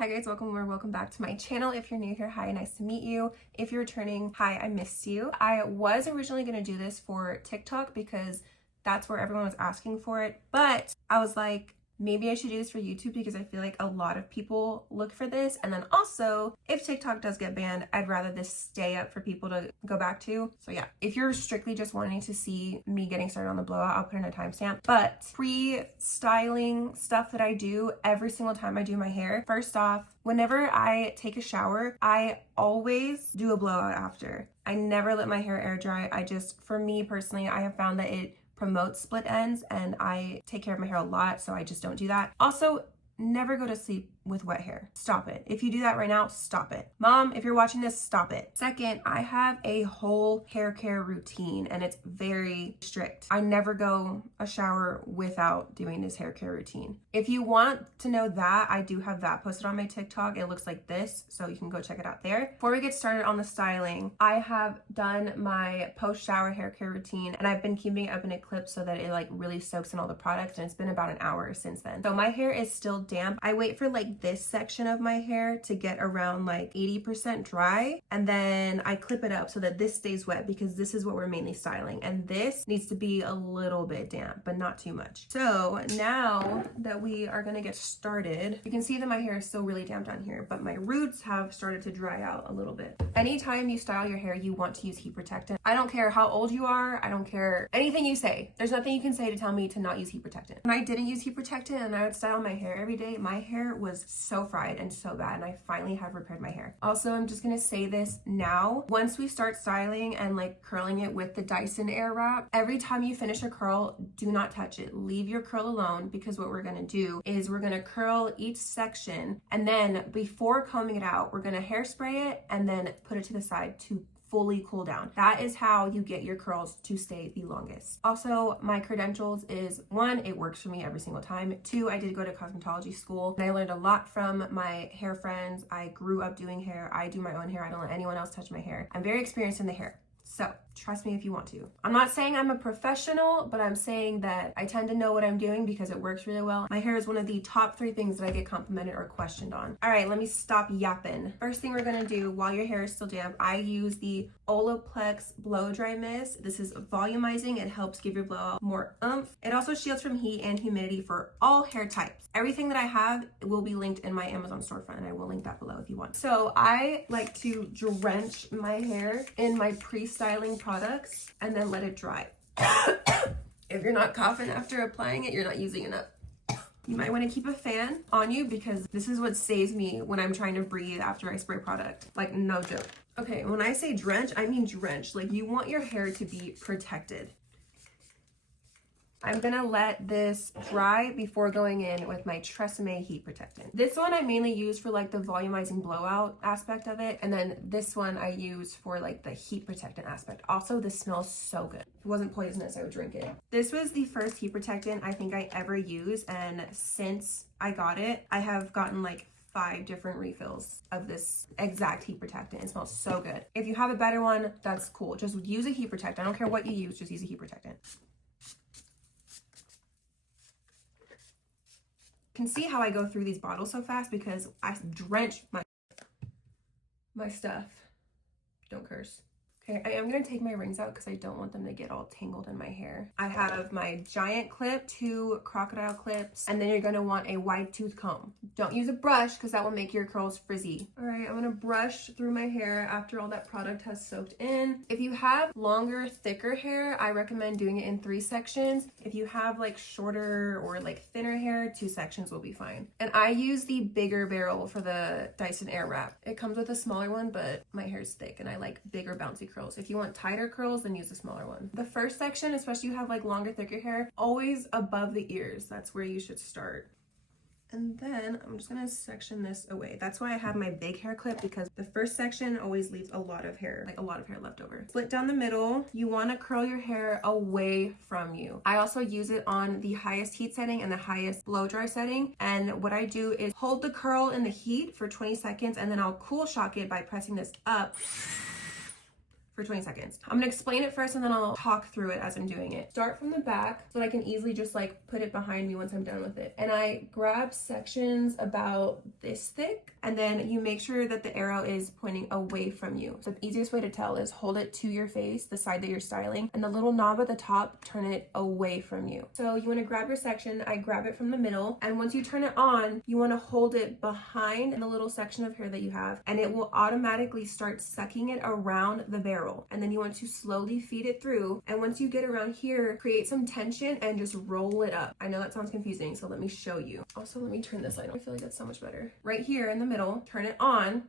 Hi guys, welcome back to my channel. If you're new here, hi, nice to meet you. If you're returning, hi, I missed you. I was originally going to do this for TikTok because that's where everyone was asking for it, but I was like, maybe I should do this for YouTube because I feel like a lot of people look for this. And then also, if TikTok does get banned, I'd rather this stay up for people to go back to. So yeah, if you're strictly just wanting to see me getting started on the blowout, I'll put in a timestamp. But pre-styling stuff that I do every single time I do my hair, first off, whenever I take a shower, I always do a blowout after. I never let my hair air dry. For me personally, I have found that it promotes split ends and I take care of my hair a lot, so I just don't do that. Also, never go to sleep with wet hair. Stop it. If you do that right now, stop it. Mom, if you're watching this, stop it. Second, I have a whole hair care routine and it's very strict. I never go a shower without doing this hair care routine. If you want to know that, I do have that posted on my TikTok. It looks like this, so you can go check it out there. Before we get started on the styling, I have done my post-shower hair care routine and I've been keeping it up in a clip so that it like really soaks in all the products, and it's been about an hour since then. So my hair is still damp. I wait for like this section of my hair to get around like 80% dry, and then I clip it up so that this stays wet because this is what we're mainly styling, and this needs to be a little bit damp but not too much. So now that we are going to get started, you can see that my hair is still really damp down here, but my roots have started to dry out a little bit. Anytime you style your hair, you want to use heat protectant. I don't care how old you are, I don't care anything you say, there's nothing you can say to tell me to not use heat protectant. When I didn't use heat protectant and I would style my hair every day, my hair was so fried and so bad, and I finally have repaired my hair. Also, I'm just gonna say this now, once we start styling and like curling it with the Dyson Airwrap, every time you finish a curl, do not touch it. Leave your curl alone, because what we're gonna do is we're gonna curl each section, and then before combing it out, we're gonna hairspray it and then put it to the side to fully cool down. That is how you get your curls to stay the longest. Also, my credentials is 1, it works for me every single time. 2, I did go to cosmetology school and I learned a lot from my hair friends. I grew up doing hair. I do my own hair. I don't let anyone else touch my hair. I'm very experienced in the hair. So trust me if you want to. I'm not saying I'm a professional, but I'm saying that I tend to know what I'm doing because it works really well. My hair is one of the top 3 things that I get complimented or questioned on. All right, let me stop yapping. First thing we're gonna do while your hair is still damp, I use the Olaplex Blow Dry Mist. This is volumizing. It helps give your blowout more oomph. It also shields from heat and humidity for all hair types. Everything that I have will be linked in my Amazon storefront, and I will link that below if you want. So I like to drench my hair in my pre-styling products and then let it dry. If you're not coughing after applying it, you're not using enough. You might want to keep a fan on you because this is what saves me when I'm trying to breathe after I spray product. Like, no joke. Okay, when I say drench, I mean drench. Like, you want your hair to be protected. I'm gonna let this dry before going in with my Tresemme heat protectant. This one I mainly use for like the volumizing blowout aspect of it, and then this one I use for like the heat protectant aspect. Also, this smells so good. If it wasn't poisonous, I would drink it. This was the first heat protectant I think I ever used, and since I got it, I have gotten like 5 different refills of this exact heat protectant. It smells so good. If you have a better one, that's cool. Just use a heat protectant. I don't care what you use, just use a heat protectant. Can see how I go through these bottles so fast because I drench my stuff. Don't curse. Okay, I am gonna take my rings out because I don't want them to get all tangled in my hair. I have my giant clip, 2 crocodile clips, and then you're gonna want a wide tooth comb. Don't use a brush because that will make your curls frizzy. All right, I'm gonna brush through my hair after all that product has soaked in. If you have longer, thicker hair, I recommend doing it in 3 sections. If you have like shorter or like thinner hair, 2 sections will be fine. And I use the bigger barrel for the Dyson Airwrap. It comes with a smaller one, but my hair's thick and I like bigger bouncy curls. If you want tighter curls, then use a smaller one. The first section, especially if you have like longer, thicker hair, always above the ears. That's where you should start. And then I'm just gonna section this away. That's why I have my big hair clip, because the first section always leaves a lot of hair, like a lot of hair left over. Split down the middle. You wanna curl your hair away from you. I also use it on the highest heat setting and the highest blow dry setting. And what I do is hold the curl in the heat for 20 seconds, and then I'll cool shock it by pressing this up for 20 seconds. I'm gonna explain it first and then I'll talk through it as I'm doing it. Start from the back so that I can easily just like put it behind me once I'm done with it. And I grab sections about this thick, and then you make sure that the arrow is pointing away from you. So the easiest way to tell is hold it to your face, the side that you're styling, and the little knob at the top, turn it away from you. So you wanna grab your section, I grab it from the middle, and once you turn it on, you wanna hold it behind the little section of hair that you have, and it will automatically start sucking it around the barrel. And then you want to slowly feed it through, and once you get around here, create some tension and just roll it up. I know that sounds confusing, so let me show you. Also, let me turn this light on. I feel like that's so much better. Right here in the middle, turn it on.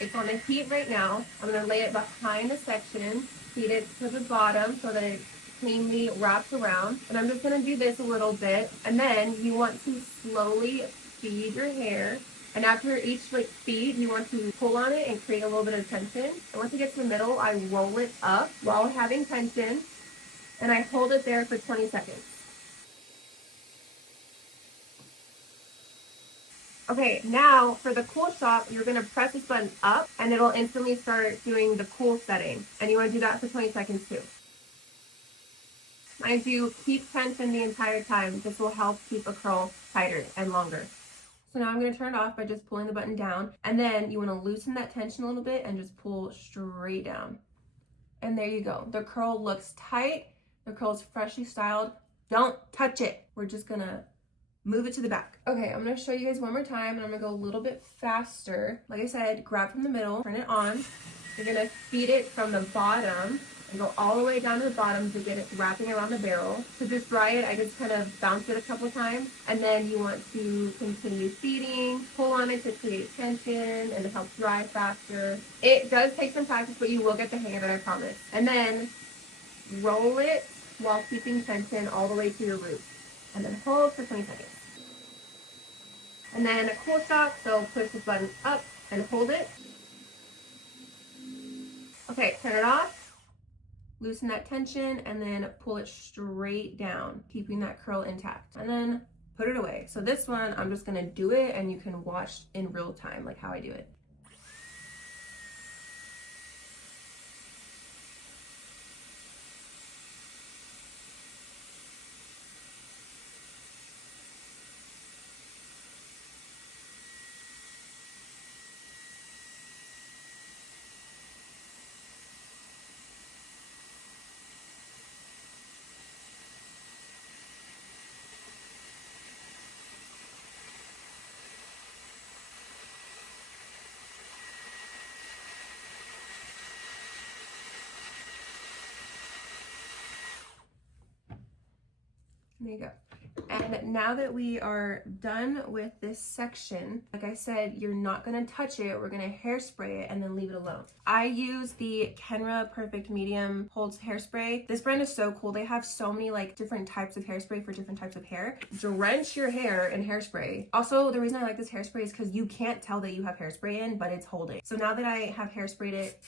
It's on the heat right now. I'm gonna lay it behind the section, feed it to the bottom so that it cleanly wraps around. And I'm just gonna do this a little bit, and then you want to slowly feed your hair. And after each like feed, you want to pull on it and create a little bit of tension. And once it gets to the middle, I roll it up while having tension, and I hold it there for 20 seconds. Okay, now for the cool shock, you're gonna press this button up and it'll instantly start doing the cool setting. And you wanna do that for 20 seconds too. Mind you, keep tension the entire time. This will help keep a curl tighter and longer. So now I'm going to turn it off by just pulling the button down, and then you want to loosen that tension a little bit and just pull straight down. And there you go. The curl looks tight. The curl is freshly styled. Don't touch it. We're just going to move it to the back. Okay, I'm going to show you guys one more time, and I'm going to go a little bit faster. Like I said, grab from the middle, turn it on. You're going to feed it from the bottom and go all the way down to the bottom to get it wrapping around the barrel. To just dry it, I just kind of bounce it a couple times, and then you want to continue feeding, pull on it to create tension and to help dry faster. It does take some practice, but you will get the hang of it, I promise. And then roll it while keeping tension all the way to your root, and then hold for 20 seconds. And then a cool shock, so push this button up and hold it. Okay, turn it off. Loosen that tension and then pull it straight down, keeping that curl intact. And then put it away. So this one, I'm just gonna do it and you can watch in real time, like how I do it. There you go. And now that we are done with this section, like I said, you're not gonna touch it. We're gonna hairspray it and then leave it alone. I use the Kenra Perfect Medium Holds Hairspray. This brand is so cool. They have so many like different types of hairspray for different types of hair. Drench your hair in hairspray. Also, the reason I like this hairspray is because you can't tell that you have hairspray in, but it's holding. So now that I have hairsprayed it,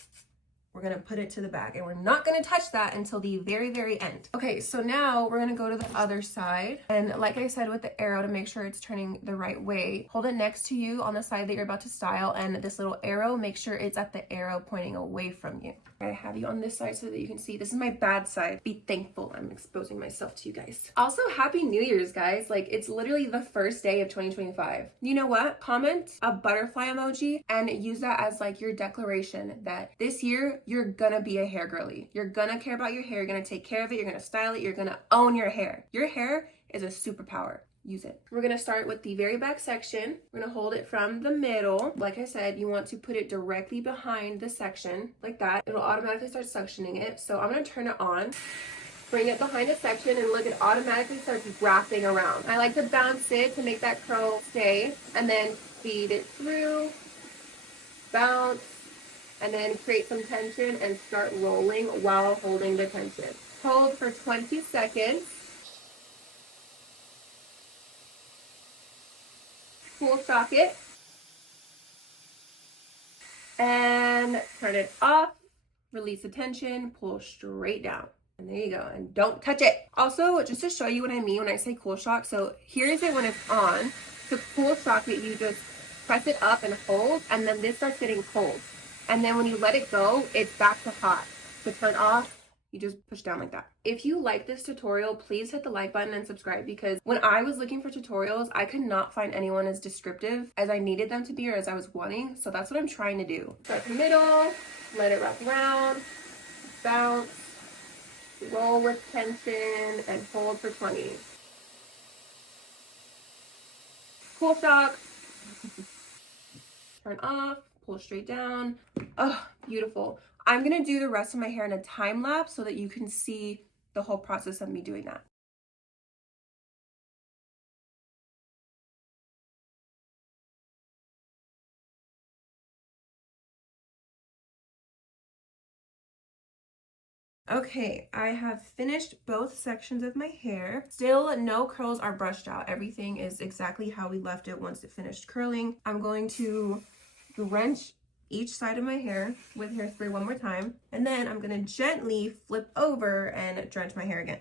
we're gonna put it to the back, and we're not gonna touch that until the very, very end. Okay, so now we're gonna go to the other side. And like I said with the arrow, to make sure it's turning the right way, hold it next to you on the side that you're about to style, and this little arrow, make sure it's at the arrow pointing away from you. I have you on this side so that you can see. This is my bad side. Be thankful I'm exposing myself to you guys. Also, Happy New Year's, guys. Like, it's literally the first day of 2025. You know what? Comment a butterfly emoji and use that as like your declaration that this year you're gonna be a hair girly. You're gonna care about your hair. You're gonna take care of it. You're gonna style it. You're gonna own your hair. Your hair is a superpower. Use it. We're gonna start with the very back section. We're gonna hold it from the middle. Like I said, you want to put it directly behind the section, like that. It'll automatically start suctioning it. So I'm gonna turn it on, bring it behind the section, and look, it automatically starts wrapping around. I like to bounce it to make that curl stay, and then feed it through, bounce, and then create some tension and start rolling while holding the tension. Hold for 20 seconds. Cool shock it, and turn it off, release the tension, pull straight down, and there you go, and don't touch it. Also, just to show you what I mean when I say cool shock, so here is it when it's on. To cool shock it, you just press it up and hold, and then this starts getting cold, and then when you let it go, it's back to hot. To turn off, you just push down like that. If you like this tutorial, please hit the like button and subscribe, because when I was looking for tutorials, I could not find anyone as descriptive as I needed them to be or as I was wanting. So that's what I'm trying to do. Start the middle, let it wrap around, bounce, roll with tension, and hold for 20. Cool shock. Turn off, pull straight down. Oh, beautiful. I'm gonna do the rest of my hair in a time lapse so that you can see the whole process of me doing that. Okay, I have finished both sections of my hair. Still, no curls are brushed out. Everything is exactly how we left it once it finished curling. I'm going to drench each side of my hair with hairspray one more time, and then I'm gonna gently flip over and drench my hair again.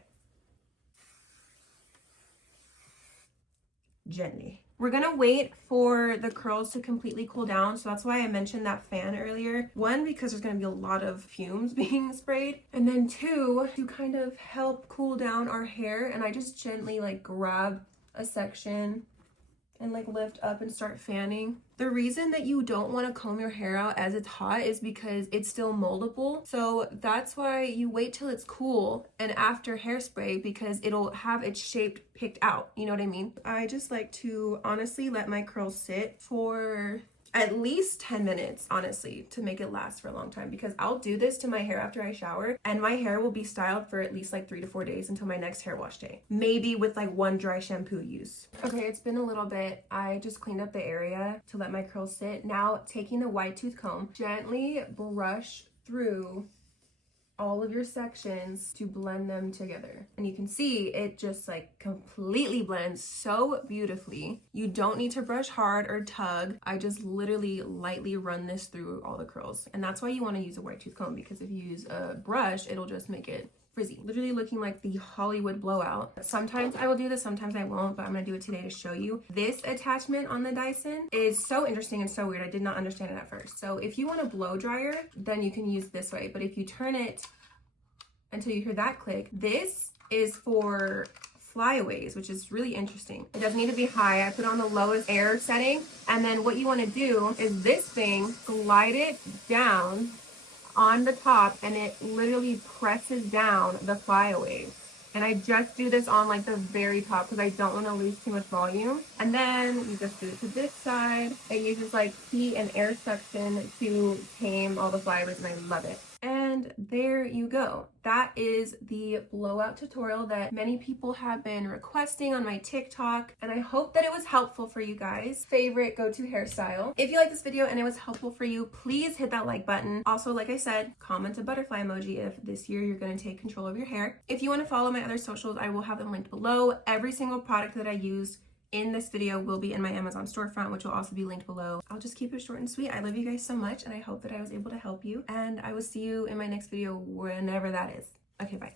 Gently. We're gonna wait for the curls to completely cool down, so that's why I mentioned that fan earlier. One, because there's gonna be a lot of fumes being sprayed, and then two, to kind of help cool down our hair, and I just gently like grab a section and like lift up and start fanning. The reason that you don't want to comb your hair out as it's hot is because it's still moldable. So that's why you wait till it's cool and after hairspray, because it'll have its shape picked out. You know what I mean? I just like to honestly let my curls sit for at least 10 minutes, honestly, to make it last for a long time, because I'll do this to my hair after I shower and my hair will be styled for at least like 3 to 4 days until my next hair wash day, maybe with like one dry shampoo use. Okay, it's been a little bit. I just cleaned up the area to let my curls sit. Now, taking the wide tooth comb, gently brush through all of your sections to blend them together, and you can see it just like completely blends so beautifully. You don't need to brush hard or tug. I just literally lightly run this through all the curls, and that's why you want to use a wide tooth comb, because if you use a brush, it'll just make it frizzy, literally looking like the Hollywood blowout. Sometimes I will do this, sometimes I won't, but I'm gonna do it today to show you. This attachment on the Dyson is so interesting and so weird. I did not understand it at first. So if you want a blow dryer, then you can use this way, but if you turn it until you hear that click, this is for flyaways, which is really interesting. It doesn't need to be high. I put on the lowest air setting, and then what you want to do is this thing, slide it down on the top, and it literally presses down the flyaways. And I just do this on like the very top because I don't want to lose too much volume. And then you just do it to this side. It uses like heat and air suction to tame all the flyaways, and I love it. And there you go. That is the blowout tutorial that many people have been requesting on my TikTok, and I hope that it was helpful for you guys. Favorite go-to hairstyle. If you like this video and it was helpful for you, please hit that like button. Also, like I said, comment a butterfly emoji if this year you're going to take control of your hair. If you want to follow my other socials, I will have them linked below. Every single product that I used in this video will be in my Amazon storefront, which will also be linked below. I'll just keep it short and sweet. I love you guys so much, and I hope that I was able to help you, and I will see you in my next video whenever that is. Okay, bye.